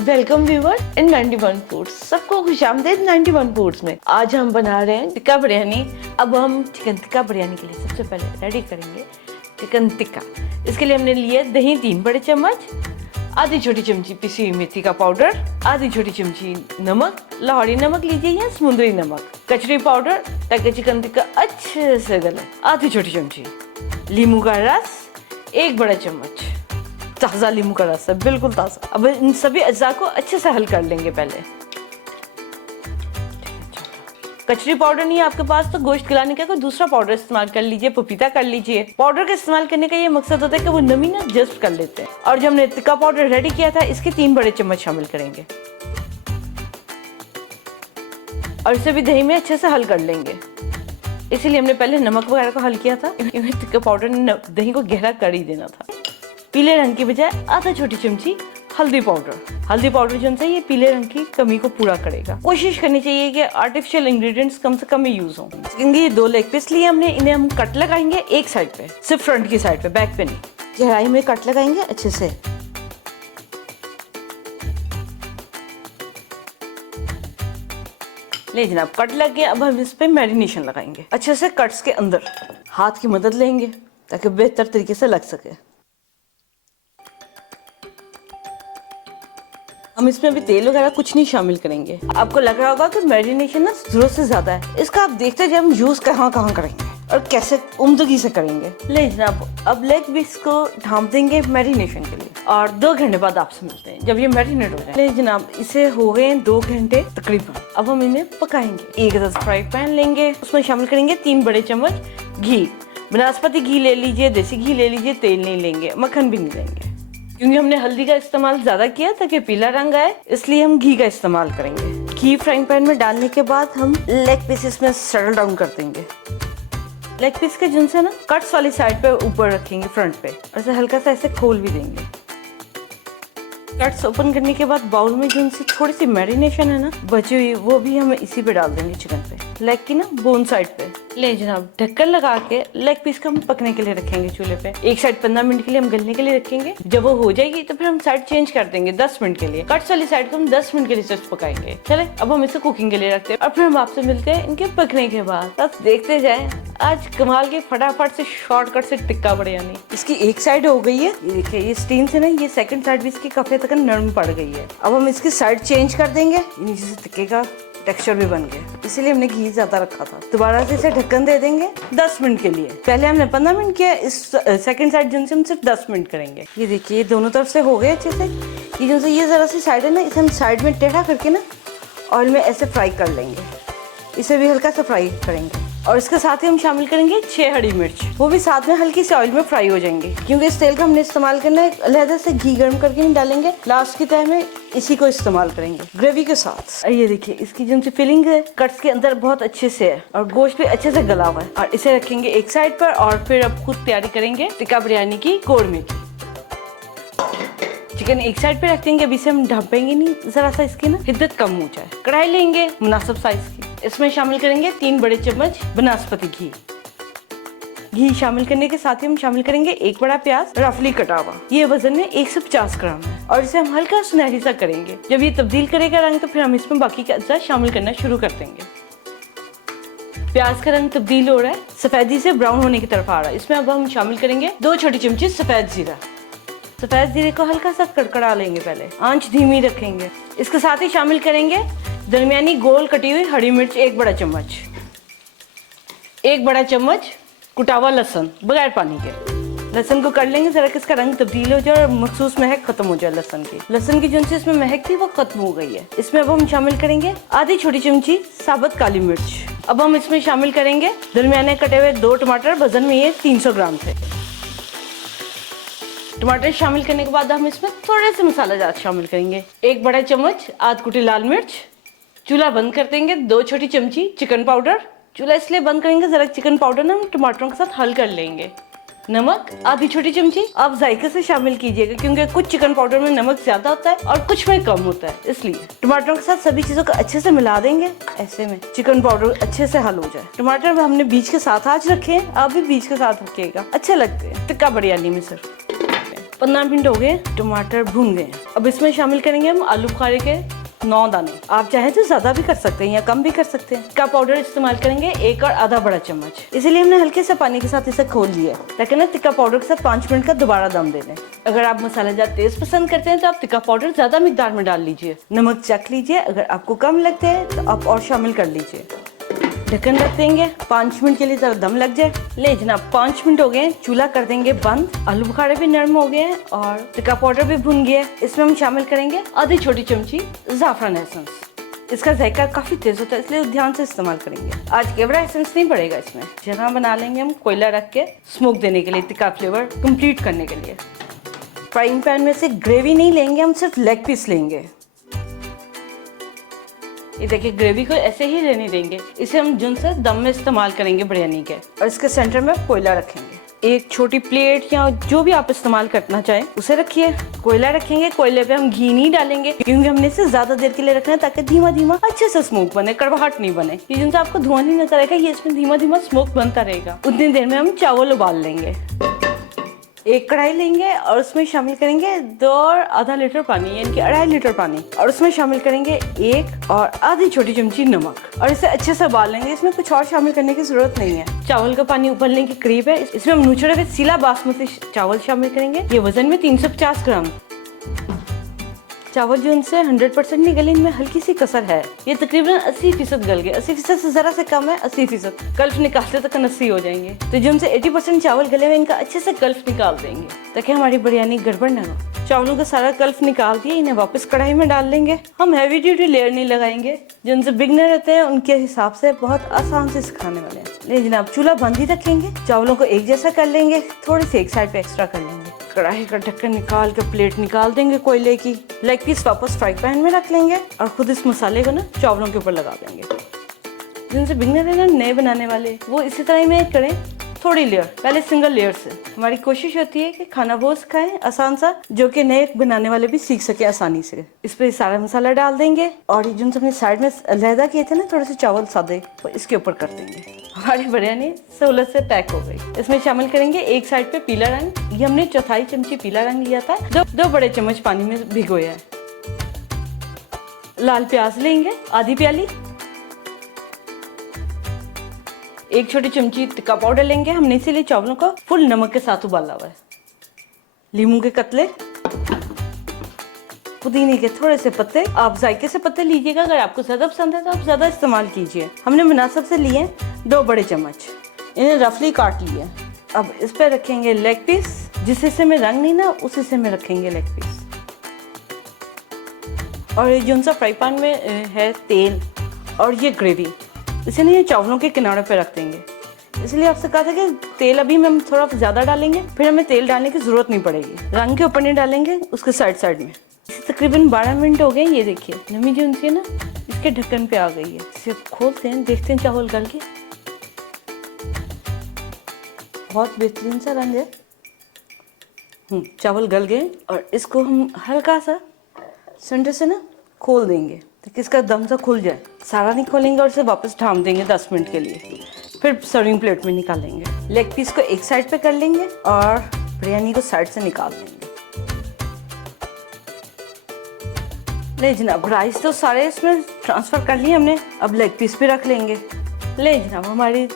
Welcome viewer इन 91 foods. सबको खुशामदीद 91 foods में। आज हम बना रहे हैं टिक्का बिरयानी। अब हम चिकन टिक्का बिरयानी के लिए सबसे पहले रेडी करेंगे चिकन टिक्का। इसके लिए हमने लिए दही 3 बड़े चम्मच, आधी छोटी चमची पिसी हुई मेथी का पाउडर, आधी छोटी चमची नमक, लाहौरी नमक लीजिए या समुद्री नमक, कचरी पाउडर ताकि चिकन टिक्का अच्छे से गले, आधी छोटी चमची लीमू का रस, 1 बड़ा चम्मच ताज़ा लीमू का रस है, बिल्कुल ताज़ा। अब इन सभी अज्जा को अच्छे से हल कर लेंगे पहले। कचरी पाउडर नहीं है आपके पास तो गोश्त गलाने का कोई दूसरा पाउडर इस्तेमाल कर लीजिए, पपीता कर लीजिए। पाउडर का इस्तेमाल करने का ये मकसद होता है कि वो नमी ना जस्ट कर लेते हैं। और जब हमने टिक्का पाउडर रेडी किया था इसके 3 बड़े चम्मच शामिल करेंगे और इसे भी दही में अच्छे से हल कर लेंगे। इसीलिए हमने पहले नमक वगैरह को हल किया था, क्योंकि टिक्का पाउडर ने दही को गहरा कर ही देना था। पीले रंग की बजाय आधा छोटी चमची हल्दी पाउडर जो है ये पीले रंग की कमी को पूरा करेगा। कोशिश करनी चाहिए कि आर्टिफिशियल इंग्रेडिएंट्स कम से कम ही यूज हों। चिकन के ये 2 लेग पीस लिए हमने, इन्हें हम कट लगाएंगे एक साइड पे, सिर्फ फ्रंट की साइड पे, बैक पे नहीं। गहराई में कट लगाएंगे अच्छे से। ले जनाब, कट लग गया। अब हम इस पे मैरिनेशन लगाएंगे अच्छे से। कट्स के अंदर हाथ की मदद लेंगे ताकि बेहतर तरीके से लग सके। हम इसमें अभी तेल वगैरह कुछ नहीं शामिल करेंगे। आपको लग रहा होगा कि मैरिनेशन ना जरूरत से ज्यादा है, इसका आप देखते हैं हम यूज कहाँ करेंगे और कैसे उम्दगी से करेंगे। ले जनाब, अब लेग पीस को ढांप देंगे मैरिनेशन के लिए और 2 घंटे बाद आपसे मिलते हैं जब ये मैरिनेट हो जाए। ले जनाब, इसे हो गए 2 घंटे तकरीबन। अब हम इन्हें पकाएंगे। एक फ्राई पैन लेंगे, उसमें शामिल करेंगे 3 बड़े चम्मच घी। बनास्पति घी ले लीजिए, देसी घी ले लीजिए, तेल नहीं लेंगे, मक्खन भी नहीं लेंगे, क्योंकि हमने हल्दी का इस्तेमाल ज्यादा किया ताकि पीला रंग आए, इसलिए हम घी का इस्तेमाल करेंगे। घी फ्राइंग पैन में डालने के बाद हम लेग पीसेस में सेटल डाउन कर देंगे। लेग पीस के जिनसे ना कट्स वाली साइड पे ऊपर रखेंगे फ्रंट पे, और इसे हल्का सा ऐसे खोल भी देंगे। कट्स ओपन करने के बाद बाउल में जो उनसे थोड़ी सी मैरिनेशन है ना बची हुई, वो भी हम इसी पे डाल देंगे चिकन पे, लेग की ना बोन साइड पे। ले जनाब, ढक्कन लगा के लेग पीस को हम पकने के लिए रखेंगे चूल्हे पे। एक साइड 15 मिनट के लिए हम गलने के लिए रखेंगे। जब वो हो जाएगी तो फिर हम साइड चेंज कर देंगे 10 मिनट के लिए। कट्स वाली साइड को हम 10 मिनट के लिए सिर्फ पकाएंगे। चले, अब हम इसे कुकिंग के लिए रखते हैं और फिर हम आपसे मिलते हैं इनके पकने के बाद। बस देखते जाए आज कमाल के फटाफट से शॉर्टकट से टिक्का बिरयानी। इसकी एक साइड हो गई है, ये देखिए, ये स्टीम से ना ये सेकंड साइड भी इसकी काफी तक नरम पड़ गई है। अब हम इसकी साइड चेंज कर देंगे। नीचे से टिक्के का टेक्सचर भी बन गया, इसीलिए हमने घी ज्यादा रखा था। दोबारा से इसे ढक्कन दे देंगे 10 मिनट के लिए। पहले हमने 15 मिनट किया, इस सेकंड साइड जिनसे हम सिर्फ 10 मिनट करेंगे। ये देखिए, दोनों तरफ से हो गए अच्छे से। ये जिनसे ये जरा सी साइड है ना, इसे हम साइड में टेढ़ा करके ना ऑयल में ऐसे फ्राई कर लेंगे। इसे भी हल्का सा फ्राई करेंगे और इसके साथ ही हम शामिल करेंगे 6 हरी मिर्च, वो भी साथ में हल्की सी ऑयल में फ्राई हो जाएंगे। क्योंकि इस तेल का हमने इस्तेमाल करना है, अलहदा से घी गर्म करके नहीं डालेंगे, लास्ट की तय में इसी को इस्तेमाल करेंगे ग्रेवी के साथ। ये देखिए, इसकी जो फिलिंग है कट्स के अंदर बहुत अच्छे से है और गोश्त भी अच्छे से गला हुआ है। और इसे रखेंगे एक साइड पर और फिर अब खुद तैयारी करेंगे टिक्का बिरयानी की कोरमे की। चिकन एक साइड पे रख देंगे। अभी से हम ढांपेंगे नहीं, जरा सा इसकी ना हिद्दत कम हो जाए। कढ़ाई लेंगे मुनासिब साइज की, इसमें शामिल करेंगे 3 बड़े चम्मच बनास्पति घी। घी शामिल करने के साथ ही हम शामिल करेंगे 1 बड़ा प्याज रफली कटा हुआ। ये वजन में 150 ग्राम है और इसे हम हल्का सुनहरी सा करेंगे। जब ये तब्दील करेगा रंग तो फिर हम इसमें बाकी के अज्जा शामिल करना शुरू कर देंगे। प्याज का रंग तब्दील हो रहा है, सफेदी से ब्राउन होने की तरफ आ रहा है। इसमें अब हम शामिल करेंगे 2 छोटी चमची सफेद जीरा। सफेद जीरे को हल्का सा कड़कड़ा लेंगे, पहले आंच धीमी रखेंगे। इसके साथ ही शामिल करेंगे दरमियानी गोल कटी हुई हरी मिर्च 1 बड़ा चम्मच, 1 बड़ा चम्मच कुटा हुआ लहसुन बगैर पानी के। लहसुन को कर लेंगे जरा कि इसका रंग तब्दील हो जाए और मखसूस महक खत्म हो जाए। लहसुन की जो इसमें महक थी वो खत्म हो गई है। इसमें अब हम शामिल करेंगे आधी छोटी चमची साबुत काली मिर्च। अब हम इसमें शामिल करेंगे दरमियाने कटे हुए 2 टमाटर, वजन में ये 300 ग्राम थे। टमाटर शामिल करने के बाद हम इसमें थोड़े से मसाला जात शामिल करेंगे। 1 बड़ा चम्मच आध कुटी लाल मिर्च। चूल्हा बंद कर देंगे। 2 छोटी चमची चिकन पाउडर। चूल्हा इसलिए बंद करेंगे जरा चिकन पाउडर ना हम टमाटरों के साथ हल कर लेंगे। नमक आधी छोटी चमची, आप जायके से शामिल कीजिएगा क्योंकि कुछ चिकन पाउडर में नमक ज्यादा होता है और कुछ में कम होता है, इसलिए टमाटरों के साथ सभी चीजों को अच्छे से मिला देंगे। ऐसे में चिकन पाउडर अच्छे से हल हो जाए। टमाटर हमने बीज के साथ आज रखे हैं, आप भी बीज के साथ रखिएगा, अच्छे लगते हैं टिक्का बिरयानी में। सिर्फ 15 मिनट हो गए, टमाटर भून गए। अब इसमें शामिल करेंगे हम आलू बुखारे के 9 दाने। आप चाहें तो ज्यादा भी कर सकते हैं या कम भी कर सकते हैं। टिक्का पाउडर इस्तेमाल करेंगे 1 और आधा बड़ा चम्मच। इसीलिए हमने हल्के से पानी के साथ इसे खोल लिया है, ताकि ना टिक्का पाउडर के साथ 5 मिनट का दोबारा दम दे दें। अगर आप मसालेदार तेज पसंद करते हैं तो आप टिक्का पाउडर ज्यादा मिकदार में डाल लीजिए। नमक चख लीजिए, अगर आपको कम लगते हैं तो आप और शामिल कर लीजिए। ढक्कन रख देंगे 5 मिनट के लिए, जब दम लग जाए। ले जनाब 5 मिनट हो गए, चूल्हा कर देंगे बंद। आलू बुखारे भी नरम हो गए हैं और टिक्का पाउडर भी भुन गया है। इसमें हम शामिल करेंगे आधी छोटी चमची ज़ाफ़रान एसेंस। इसका जायका काफ़ी तेज़ होता है, इसलिए ध्यान से इस्तेमाल करेंगे। आज केवड़ा एसेंस नहीं पड़ेगा इसमें। जगह बना लेंगे हम कोयला रख के स्मोक देने के लिए, टिक्का फ्लेवर कंप्लीट करने के लिए। फ्राइंग पैन में से ग्रेवी नहीं लेंगे, हम सिर्फ लेग पीस लेंगे। ये देखिए, ग्रेवी को ऐसे ही रहने देंगे। इसे हम जुन से दम में इस्तेमाल करेंगे बिरयानी के। और इसके सेंटर में कोयला रखेंगे। एक छोटी प्लेट या जो भी आप इस्तेमाल करना चाहें उसे रखिए। कोयला रखेंगे, कोयले पे हम घी नहीं डालेंगे, क्योंकि हमने इसे ज्यादा देर के लिए रखना है, ताकि धीमा धीमा अच्छे से स्मोक बने, कड़वाहट नहीं बने। ये जिनसे आपको धुआं नहीं नजर आएगा, ये इसमें धीमा धीमा स्मोक बनता रहेगा। उतनी देर में हम चावल उबाल लेंगे। एक कढ़ाई लेंगे और उसमें शामिल करेंगे 2 और आधा लीटर पानी, यानी कि 2.5 लीटर पानी। और उसमें शामिल करेंगे 1 और आधी छोटी चमची नमक और इसे अच्छे से उबाल लेंगे। इसमें कुछ और शामिल करने की जरूरत नहीं है। चावल का पानी उबलने के करीब है। इसमें हम नुचड़े हुए सीला बासमती चावल शामिल करेंगे। ये वजन में 350 ग्राम। चावल जो उनसे 100% नहीं गले, इनमें हल्की सी कसर है। ये तकरीबन 80% गल गए। 80% से जरा से कम है, 80%। गल्फ निकालते तक 80 हो जाएंगे। तो जो उनसे 80% चावल गले हुए, इनका अच्छे से गल्फ निकाल देंगे, ताकि हमारी बिरयानी गड़बड़ न हो। चावलों का सारा गल्फ निकाल दिए, इन्हें वापस कढ़ाई में डाल लेंगे। हम हैवी ड्यूटी लेयर नहीं लगाएंगे। जो उनसे बिगनर रहते हैं उनके हिसाब से बहुत आसान से सिखाने वाले हैं। लेकिन आप चूल्हा बंद ही रखेंगे। चावलों को एक जैसा कर लेंगे, थोड़ी सी एक साइड पे एक्स्ट्रा कर लेंगे। कढ़ाई का ढक्कन निकाल के प्लेट निकाल देंगे कोयले की। लेग पीस वापस फ्राई पैन में रख लेंगे और खुद इस मसाले को ना चावलों के ऊपर लगा देंगे। जिनसे बिगनर है ना, नए बनाने वाले, वो इसी तरह ही में करें, थोड़ी लेयर, पहले सिंगल लेयर से। हमारी कोशिश होती है कि खाना वो सिखाएं आसान सा, जो कि नए बनाने वाले भी सीख सके आसानी से। इस पर सारा मसाला डाल देंगे और ये जो हमने साइड में अलहदा किए थे ना, थोड़े से चावल सादे, वो इसके ऊपर कर देंगे। हमारी बिरयानी सहूलत से पैक हो गई। इसमें शामिल करेंगे एक साइड पे पीला रंग। ये हमने 1/4 चमची पीला रंग लिया था, जो 2 बड़े चम्मच पानी में भिगोया है। लाल प्याज लेंगे आधी प्याली। 1 छोटी चमची टिक्का पाउडर लेंगे। हमने इसीलिए चावलों को फुल नमक के साथ उबाला हुआ है। लीमू के कतले, पुदीने के थोड़े से पत्ते। आप जायके से पत्ते लीजिएगा, अगर आपको ज्यादा पसंद है तो आप ज्यादा इस्तेमाल कीजिए। हमने मुनासिब से लिए 2 बड़े चम्मच, इन्हें रफली काट लिए। अब इस पे रखेंगे लेग पीस। जिस हिस्से में रंग नहीं ना, उस हिस्से में रखेंगे लेग पीस। और ये जो सा फ्राई पैन में है तेल और ये ग्रेवी, इसे नहीं चावलों के किनारे पे रख देंगे। इसलिए आपसे कहा था कि तेल अभी हम थोड़ा ज्यादा डालेंगे, फिर हमें तेल डालने की जरूरत नहीं पड़ेगी। रंग के ऊपर नहीं डालेंगे, उसके साइड साइड में। इसे तकरीबन 12 मिनट हो गए। ये देखिए नमी जो उनकी है ना, इसके ढक्कन पे आ गई है। इसे खोलते हैं, देखते हैं चावल गल के। बहुत बेहतरीन सा रंग है। चावल गल गए और इसको हम हल्का सा सेंटर से ना खोल देंगे, ताकि इसका दम सा खुल जाए। सारा नहीं खोलेंगे और इसे वापस ढाँप देंगे 10 मिनट के लिए। फिर सर्विंग प्लेट में निकालेंगे। लेग पीस को एक साइड पे कर लेंगे और बिरयानी को साइड से निकाल देंगे। ले जनाब, राइस तो सारे इसमें ट्रांसफर कर लिए हमने। अब लेग पीस भी रख लेंगे। ले जनाब, हमारी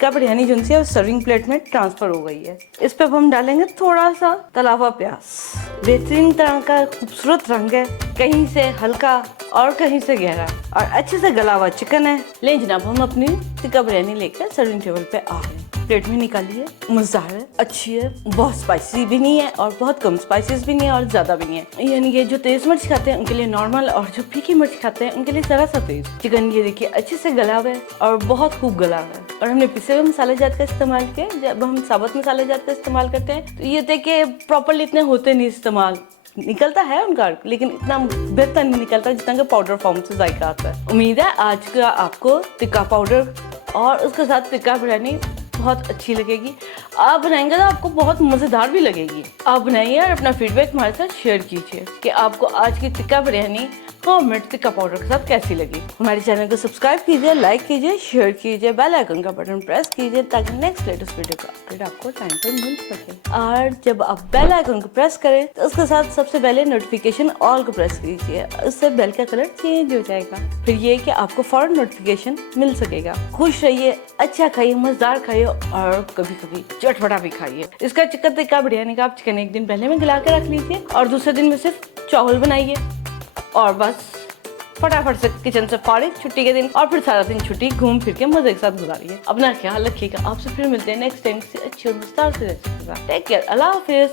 का बिरयानी जो है सर्विंग प्लेट में ट्रांसफर हो गई है। इस पे हम डालेंगे थोड़ा सा तला हुआ प्याज। बेहतरीन तरह का खूबसूरत रंग है, कहीं से हल्का और कहीं से गहरा, और अच्छे से गला हुआ चिकन है। ले जनाब, हम अपनी टिक्का बिरयानी लेकर सर्विंग टेबल पे आ गए। प्लेट में निकालिए। मजेदार है, अच्छी है, बहुत स्पाइसी भी नहीं है और बहुत कम स्पाइसेस भी नहीं है और ज्यादा भी नहीं है। यानी कि जो तेज मिर्च खाते हैं उनके लिए नॉर्मल, और जो फीकी मिर्च खाते हैं उनके लिए जरा सा तेज। चिकन ये देखिए अच्छे से गला हुआ है और बहुत खूब गला हुआ है। और हमने पिसे हुए मसाले जात का इस्तेमाल किया। जब हम साबुत मसाले जात का इस्तेमाल करते हैं तो ये देखिए प्रॉपरली इतने होते नहीं इस्तेमाल, निकलता है उनका, लेकिन इतना बेहतर नहीं निकलता जितना कि पाउडर फॉर्म से जायका आता है। उम्मीद है आज का आपको टिक्का पाउडर और उसके साथ टिक्का बिरयानी बहुत अच्छी लगेगी। आप बनाएंगे तो आपको बहुत मज़ेदार भी लगेगी। आप बनाइए और अपना फीडबैक हमारे साथ शेयर कीजिए कि आपको आज की टिक्का बिरयानी कमेंट टिक्का पाउडर के साथ कैसी लगी। हमारे चैनल को सब्सक्राइब कीजिए, लाइक कीजिए, शेयर कीजिए, बेल आइकन का बटन प्रेस कीजिए ताकि नेक्स्ट लेटेस्ट वीडियो का अपडेट आपको टाइम पर मिल सके। और जब आप बेल आइकन को प्रेस करें तो उसके साथ सबसे पहले नोटिफिकेशन ऑल को प्रेस कीजिए, उससे बेल का कलर चेंज हो जाएगा। फिर ये कि आपको फौरन नोटिफिकेशन मिल सकेगा। खुश रहिए, अच्छा खाइए, मजेदार खाइए और कभी कभी चटपटा भी खाइए। इसका चिकन टिक्का बिरयानी का आप चिकन एक दिन पहले में गला के रख लीजिए और दूसरे दिन में सिर्फ चावल बनाइए और बस फटाफट से किचन से फारिग छुट्टी के दिन, और फिर सारा दिन छुट्टी घूम फिर के मजे के साथ गुजारिए। अपना ख्याल रखिएगा। आपसे फिर मिलते हैं नेक्स्ट टाइम से अच्छी और विस्तार से रेसिपी के साथ। टेक केयर, अल्लाह हाफिज।